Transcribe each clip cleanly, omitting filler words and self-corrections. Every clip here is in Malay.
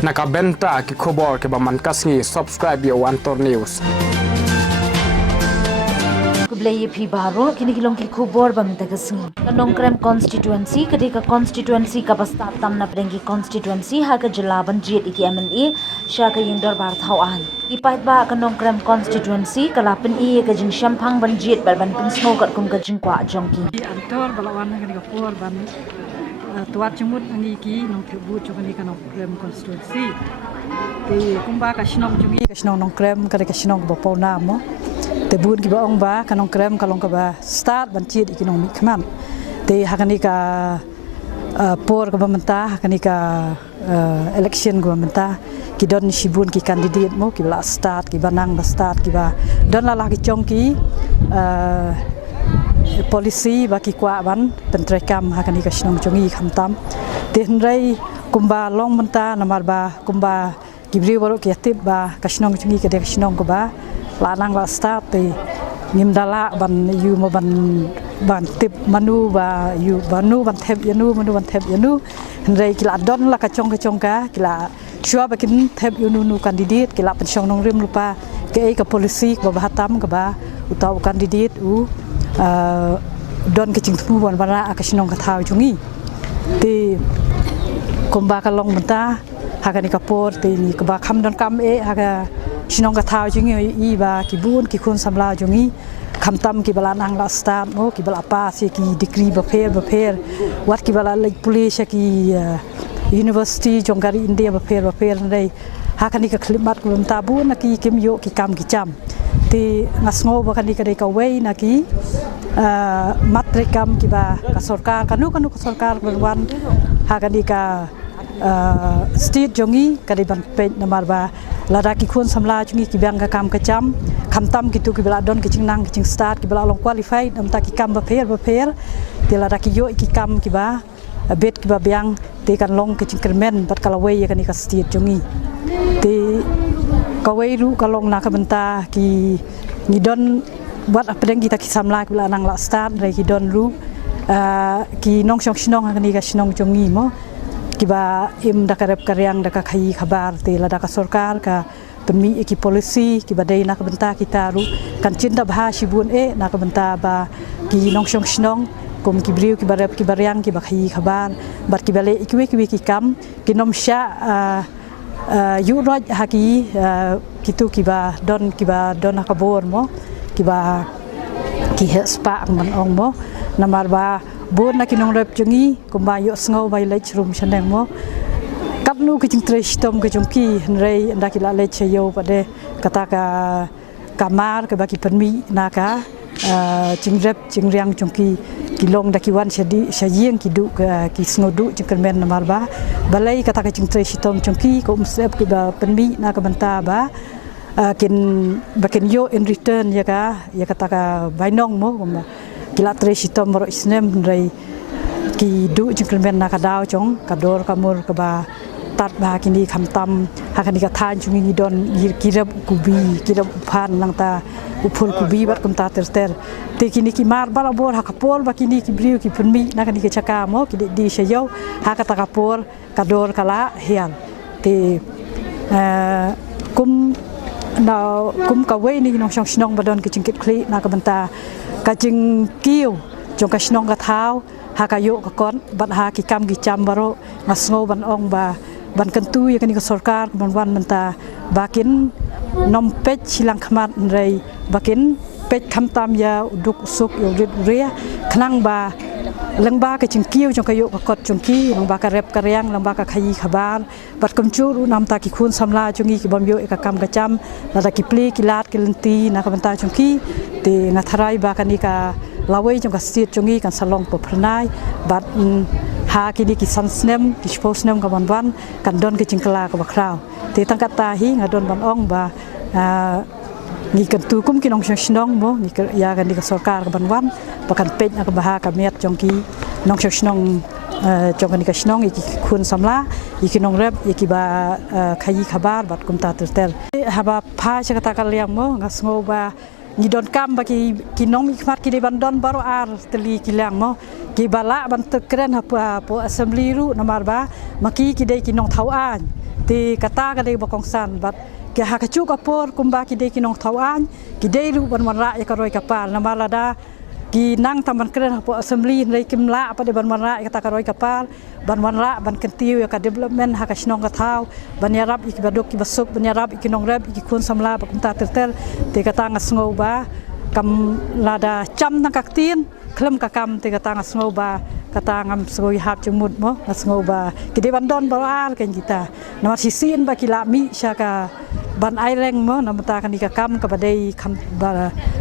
Nakabenta ki khobor ke baman kasngi subscribe yo Antor News. Kublai phi baro kini kilong ki khobor bam tagasngi. Kanongkrem constituency kadika constituency ka basta tamna prengi constituency ha ka jalaban jet iki MLA sha ka yindor bar thawan. Ipat ba kanongkrem constituency kalapen I ka jing shamphang ban jet bar ban pin snow kat kum ka jing kwa jongki. Antor balawan kadika khobor ban tuat jemut ani ki nong thebu chokani ka nongkrem constituency te kumba ka shnong jungi ka shnong nongkrem ka shnong ba pona mo te bun ki ba ong ba ka nongkrem ka long ka ba start ban chit ki nong mi khman te hakani ka por ka ba menta hakani ka election go menta ki don shibun ki candidate mo ki la start ki banang ba start ki ba don la ki chong ki polisi baki kwa ban pentrekam hakani ka shnong chongi khamtam te hnrai kumba long menta namar ba kumba gibri waro ki atib ba ka shnong chongi ka de shnong ko ba la nang la start te nimdala ban yu mo ban tip manu ba yu banu ban thep yanu manu ban thep yanu hnrai kila don la ka kila chua ba kin thep yunu nu candidate kila pensyong nong rim lupa ke ka polisi ba hatam ka ba utau candidate don ke cingtu bon bara ka sinong ka thau chungi ti komba ka long menta hakani ka por ti ni ka ba kham don kam haka sinong ka thau chungi I ba ki bun ki khun samla chungi kham tam ki bala nang la start mo ki bala pa se ki degree ba pher wat ki bala like police ki university jongari India ba pher nei hakani ka klimat ko menta bun na ki kim yo ki kam ki cham ti ngasngo ba kani ka wei na ki matrikam ki ba ka sarkar kanu ka sarkar berwan hakani ka state jongi kadi ban pe namar ba lada ki khun samla chungi ki bang ka kam ka cham khamtam ki tu ki bala don ki chingnang ki ching start ki bala long qualified namta ki kam ba pher ti lada ki yo ki kam ki ba bet ki ba biang te kan long ki chingkermen bat kala wei kani ka state jongi ti kawai ru kalong na ka benta ki ngidon buat apa yang kita samla ki nang la start re ki don ru ki nong shong shnong ni ka shnong jongi mo ki ba im da karep karyang da ka khai khabar te la da ka sarkar ka penmi ki polisi ki ba dei na ka benta kita ru kan cinta bah shibun na ka benta ba ki nong shong shnong kum ki briu ki barep ki baryang ki ba khai khabar bar ki bale ki kam ki nom sha yu roj haki kitu kiba don akabor mo kiba ki spa man ong mo namar ba bon na kinong rep chungi kumba yo sngo bai lech rum chaneng mo kapnu ki ching tresh tom ki chungki rei nda ki la lech yo pade kata ka kamar ke baki permi naka ching rep ching riang chungki kilong daki wan shajing ki du ki sngodu chingkermen namar ba balai kata ka chingtre sitom chungki ko umsep ki ba penmi na ka banta ba kin yo in return ya kata ka bainong mo kila tre sitom ro isnem rei ki du chingkermen na ka daw chong kador kamur ka ba tat ba kini khamtam hakani ka than chungi don kirab uphan lang ta upul kubi bat kum ta ter te kini ki mar bala bor hakapol ba kini ki briu ki penmi na kani ke chaka mo ki di shayo hakata kapor kador kala hial te kum ka wei ni nong shnong badon ki chingkit khli na ka banta ka jing kiu jong ka shnong ka thau hakayo ka kon bat ha ki kam ki cham baro ngasngo ban ong ba ban kentu ya kani ka sarkar ban wan menta bakin nom pech silang khmat rei bakin pech khamtam ya duk suk yo ria khnang ba lengba ka chingkiu jong kayo ka kot chungki lengba ka rep karyang lengba ka khai khabar bat kamchu ru nam ta ki khun samla chungi ki bom yo ka kam ka cham la ta ki ple ki lat ki lenti na ka banta chungki te ngatharai ba kani ka lawei jong ka stit chungi kan salong po phnai bat ha kini ki sansnem ki sposnem ka ban kan don ki chingkla ka bakrau te tangkat ta hi ngadon ban ong ba ni kan tu kum kinong shnong mo ni ya kan di ka sarkar ka ban pakan pej na ka baha ka miat jongki nong shnong jong kan ka shnong iki khun samla iki nong rep iki ba khai khabar bat kum ta ter haba pha cha kata ka liam mo ngasngo ba ni don kam bagi kinong ikmat ki ban don baru ar teli kilang mo ki bala ban tekren apa assembly ru nomor ba maki ki dei kinong thawan ti kata ka dei bokong san bat ki ha kacu kapor kumba ki dei kinong thawan ki dei ru ban ra ya karoi kapal nomor lada ki nang taman keren apa assembly rei kimla apa de ban ra kata karoi kapal ban ra ban kentiu ya ka development ha ka snong ka thau ban yarap ik badok ki basuk ban yarap ik nong rap ik kun samla ba kumta tertel te kata ngasngau ba kam lada cham nang kaktin klem ka kam te kata ngasngau ba kata ngam sgoi hap jengmut mo ngasngau ba ki de ban don baral kan kita nomor sisin ba kila mi syaka ban aireng mo namata kan ka kam ka badai kam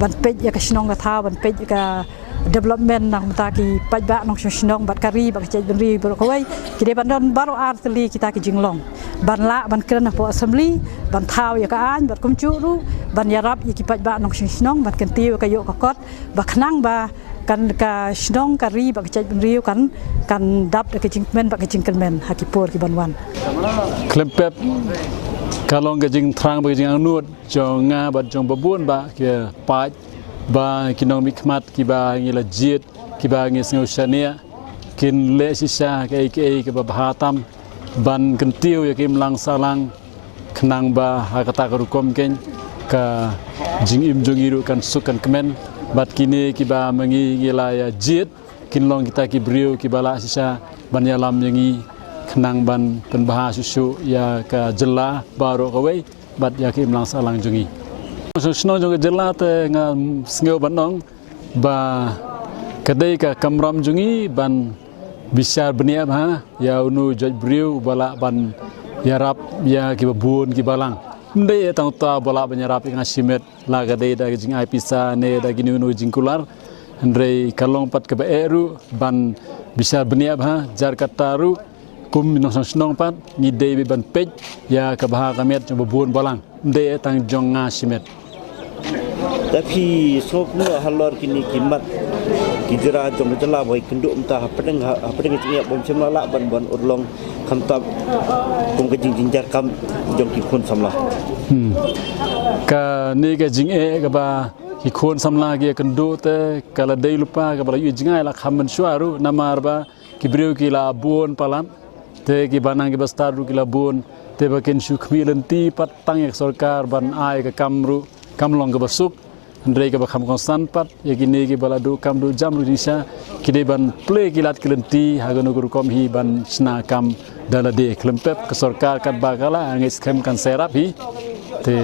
ban pej ya ka snong ka thau ban pej ka development nang mataki pajba nong snong bat kari bak cej benri berkoi kide bandon baru arteli kita ki jinglong ban la ban kren po assembly ban thau ya ka an bat kumcu ru ban yarap ya ki pajba nong snong bat kentiu ka yo ka kot ba khnang ba kan ka snong kari bak cej benri kan dap ke jingmen bak ke jingkelmen hakipur ki banwan klempep kalong ke jing trang bak jing anut jonga bat jong babun ba ke paj ba kinong mikmat ki ba ngila jit ki ba ngis ngusania kin le sisa ke ba bahatam ban kentiu ya kim lang salang khnang ba hakata karukom ken ka jing im jong iru kan sukan kemen bat kini ki ba mangi ngila ya jit kin long kita ki briu ki bala sisa ban yalam yangi khnang ban penbahas susu ya ka jela baru kawai bat ya kim lang salang jongi Snow juga jelas dengan sengau bandong, ba kedai ka kamram jungi ban bisa beniap ha, ya unu jaj briu bala ban yarap ya ki babun ki balang. Ndai tang ta bala ban yarap ing asimet la kedai da jing ai pisa ne da gini unu jingkular. Ndai kalong pat ke beru ban bisa beniap ha, jar kataru kum minong snong pat ni dei ban pej ya ka bah kamet babun balang. Ndai tang jong asimet. Tapi sopnu halor kini kimat kijera jom jela boy kenduk entah apa dengan tiap bom semla ban urlong kamtab kum ke jinjar kam jom kikun samla ka ni ke jing ka ba kikun samla ke kenduk te kala dei lupa ka ba yu jingai la khamen suaru namar ba kibriu ki la bun palam te ki banang ki bastaru ki la bun te ba ken shu khmi lenti patang ek sarkar ban ai ka kamru kamlong ke basuk Andrei ke bakam konstan pat ya kini ke baladu kam du jam Indonesia kini ban play kilat kelenti haganu guru kom hi ban sna kam dalade klempep ke sarkar kat bakala angis kem kan serap hi te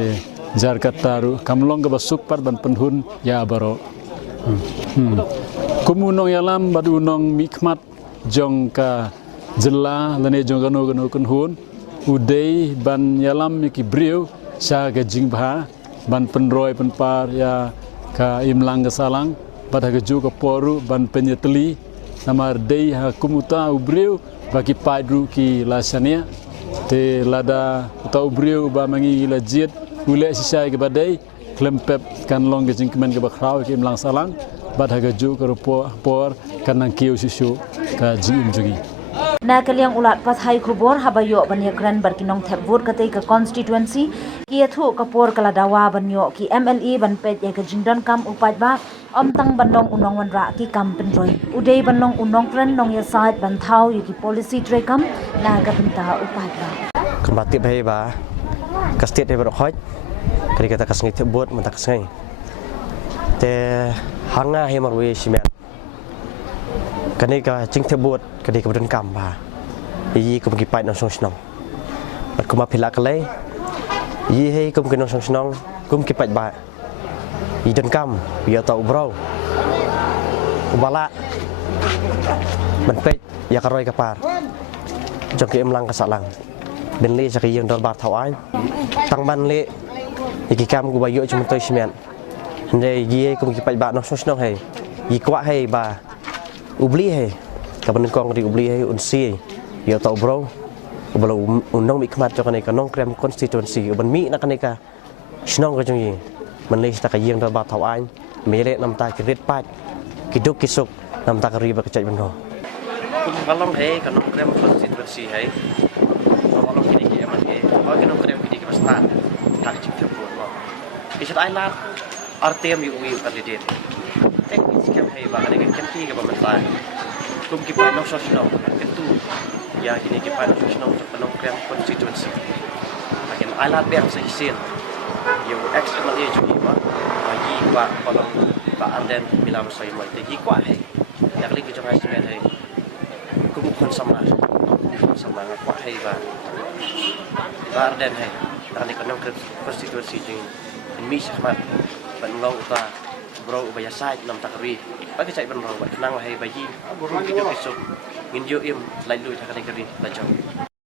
jar kataru kamlong ke basuk pat ban penhun ya baro kumunong yalam badu nong mikmat jong ka jela lane jong ganu kunhun udai ban yalam ki briu sa ke jingbha ban penroy penpar ya ka imlang ke salang pada keju ke poru ban penyeteli namar dei ha kumuta ubriu bagi padru ki lasania te lada uta ubriu ba mangi lajit ule sisai ke badai klempep kan long ke jingkemen ke bakrau ki imlang salang pada keju ke por kanang kiu susu ka jingim jugi Na kaliang ulat pas hai kubor habayo banyak kran berkinong thepvot kate ka constituency ki athu kapor kala dawa banyo ki MLE ban pet ya ka jingdon kam upat ba omtang bandong unong wanra ki kam penroi udei bandong unong kran nong ya side ban thau yu ki policy tre kam na ka benta upat ba kembati bhai ba ka state he berkhoj kali kata kasngi thepvot mata kasngi te hanga he marwe simet kani ka jing thebot kadi ka bden kam ba yi kum ki pai nong song snong bat kuma phila kale yi he kum ki nong song snong kum ki pai ba yi den kam ya ta bro ubala ban pe ya ka roi ka par jok ki emlang ka salang ben le sa ki yang dor ba thau ai tang ban le ki kam ku ba yo chum toi simen ne yi kum ki pai ba nong song snong he yi kwa he ba ubli he kapan kong di ubli he unsi ya tau bro ubalo unong mikmat jo kaneka nong krem constituency uban mi na kaneka snong ka jong yi man le sta ka yeng da ba thau ai mele nam ta ki ret pat ki duk ki suk nam ta ka ri ba ka chai ban ho kum kalong he ka nong krem constituency he kalong ki ki man he ba ki nong krem ki ki basta ta ki chik thap bo isat ai lat RTM yung kandidat. Teknis kan hay ba kanina kan tiga ba man kung kipa no sosno itu ya gini kipa no sosno penong krem constituency makin alat ber sa isin yung external agent ba bagi ba kolong ba anden bilang saya mo ite gikwa hay yakli ko jang estimate hay kumukon sama ngakwa hay ba arden hay tani kanong krem constituency jing mi sahmat banglong uta bro ubaya sai nam takri bagi sai ban bro ba nang hay bayi burung kijo esok nginjo im lai lui takari kari lajong